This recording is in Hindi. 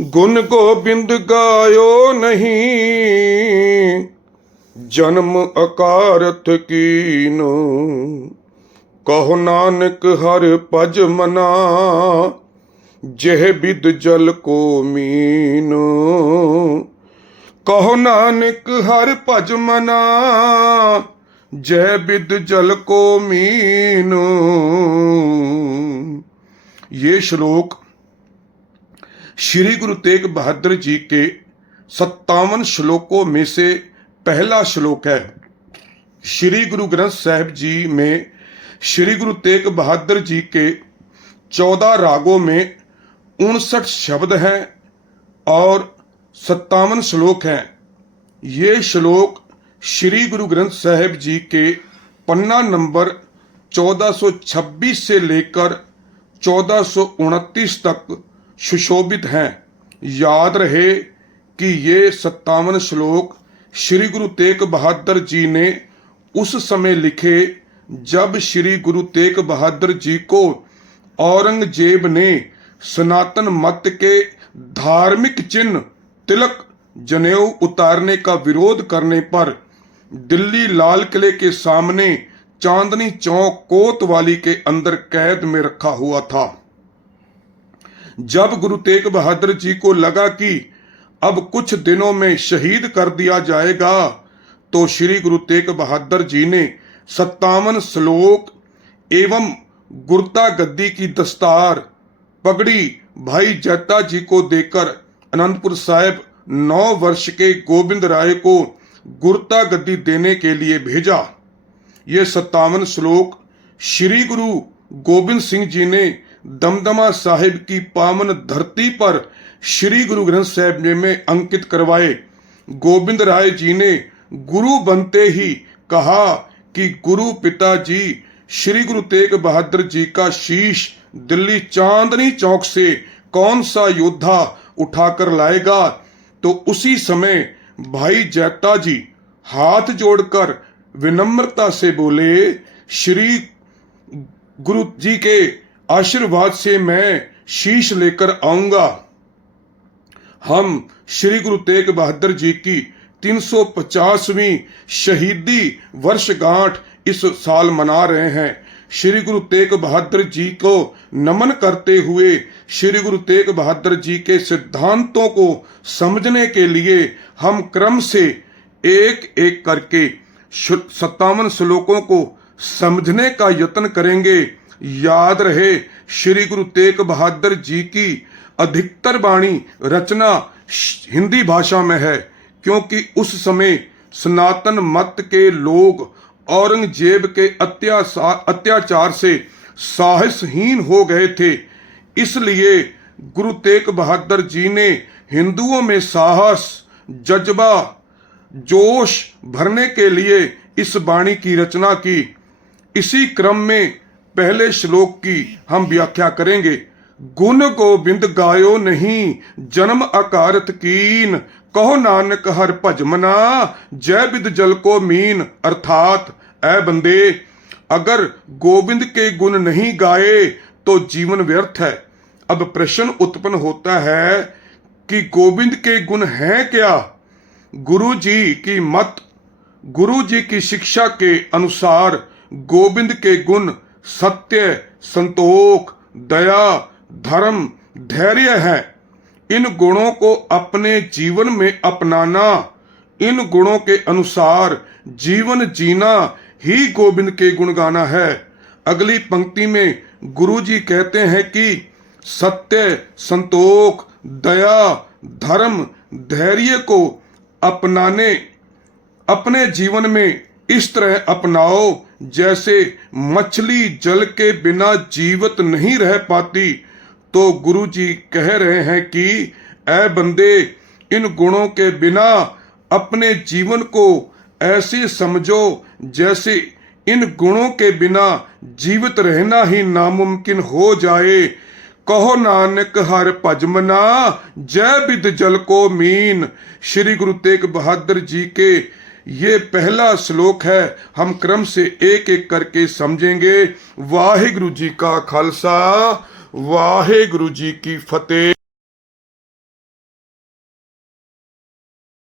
गुण गोबिंद गायो नहीं, जन्म अकारथ कीन। कहो नानक हर भज मना, जह बिद जल को मीन। कहो नानक हर भज मना, जह बिद जल को मीन। ये श्लोक श्री गुरु तेग बहादुर जी के 57 श्लोकों में से पहला श्लोक है। श्री गुरु ग्रंथ साहिब जी में श्री गुरु तेग बहादुर जी के 14 रागों में 59 शब्द हैं और 57 श्लोक हैं। ये श्लोक श्री गुरु ग्रंथ साहिब जी के पन्ना नंबर 1426 से लेकर 1429 तक सुशोभित हैं। याद रहे कि ये 57 श्लोक श्री गुरु तेग बहादुर जी ने उस समय लिखे जब श्री गुरु तेग बहादुर जी को औरंगजेब ने सनातन मत के धार्मिक चिन्ह तिलक जनेऊ उतारने का विरोध करने पर दिल्ली लाल किले के सामने चांदनी चौक कोतवाली के अंदर कैद में रखा हुआ था। जब गुरु तेग बहादुर जी को लगा कि अब कुछ दिनों में शहीद कर दिया जाएगा, तो श्री गुरु तेग बहादुर जी ने 57 श्लोक एवं गुरता गद्दी की दस्तार पगड़ी भाई जैता जी को देकर अनंतपुर साहिब 9 वर्ष के गोविंद राय को गुरता गद्दी देने के लिए भेजा। ये 57 श्लोक श्री गुरु गोबिंद सिंह जी ने दमदमा साहिब की पावन धरती पर श्री गुरु ग्रंथ साहिब जी में अंकित करवाए। गोविंद राय जी ने गुरु बनते ही कहा कि गुरु पिताजी श्री गुरु तेग बहादुर जी का शीश दिल्ली चांदनी चौक से कौन सा योद्धा उठाकर लाएगा। तो उसी समय भाई जैता जी हाथ जोड़कर विनम्रता से बोले, श्री गुरु जी के आशीर्वाद से मैं शीश लेकर आऊंगा। हम श्री गुरु तेग बहादुर जी की 350वीं शहीदी वर्षगांठ इस साल मना रहे हैं। श्री गुरु तेग बहादुर जी को नमन करते हुए श्री गुरु तेग बहादुर जी के सिद्धांतों को समझने के लिए हम क्रम से एक एक करके 57 श्लोकों को समझने का यत्न करेंगे। याद रहे, श्री गुरु तेग बहादुर जी की अधिकतर वाणी रचना हिंदी भाषा में है, क्योंकि उस समय सनातन मत के लोग औरंगजेब के अत्याचार से साहसहीन हो गए थे। इसलिए गुरु तेग बहादुर जी ने हिंदुओं में साहस, जज्बा, जोश भरने के लिए इस वाणी की रचना की। इसी क्रम में पहले श्लोक की हम व्याख्या करेंगे। गुण गोबिंद गायो नहीं, जन्म अकारथ कीन। कहो नानक हर भज मना, जय बिद जल को मीन। अर्थात ऐ बंदे, अगर गोविंद के गुण नहीं गाए तो जीवन व्यर्थ है। अब प्रश्न उत्पन्न होता है कि गोविंद के गुण हैं क्या? गुरु जी की मत, गुरु जी की शिक्षा के अनुसार गोविंद के गुण सत्य, संतोख, दया, धर्म, धैर्य है। इन गुणों को अपने जीवन में अपनाना, इन गुणों के अनुसार जीवन जीना ही गोविंद के गुण गाना है। अगली पंक्ति में गुरु जी कहते हैं कि सत्य, संतोख, दया, धर्म, धैर्य को अपने जीवन में इस तरह अपनाओ जैसे मछली जल के बिना जीवित नहीं रह पाती। तो गुरु जी कह रहे हैं कि ऐ बंदे, इन गुणों के बिना अपने जीवन को ऐसे समझो जैसे इन गुणों के बिना जीवित रहना ही नामुमकिन हो जाए। कहो नानक हर भज मना, जय बिद जल को मीन। श्री गुरु तेग बहादुर जी के ये पहला श्लोक है। हम क्रम से एक एक करके समझेंगे। वाहिगुरु जी का खालसा, वाहिगुरु जी की फतेह।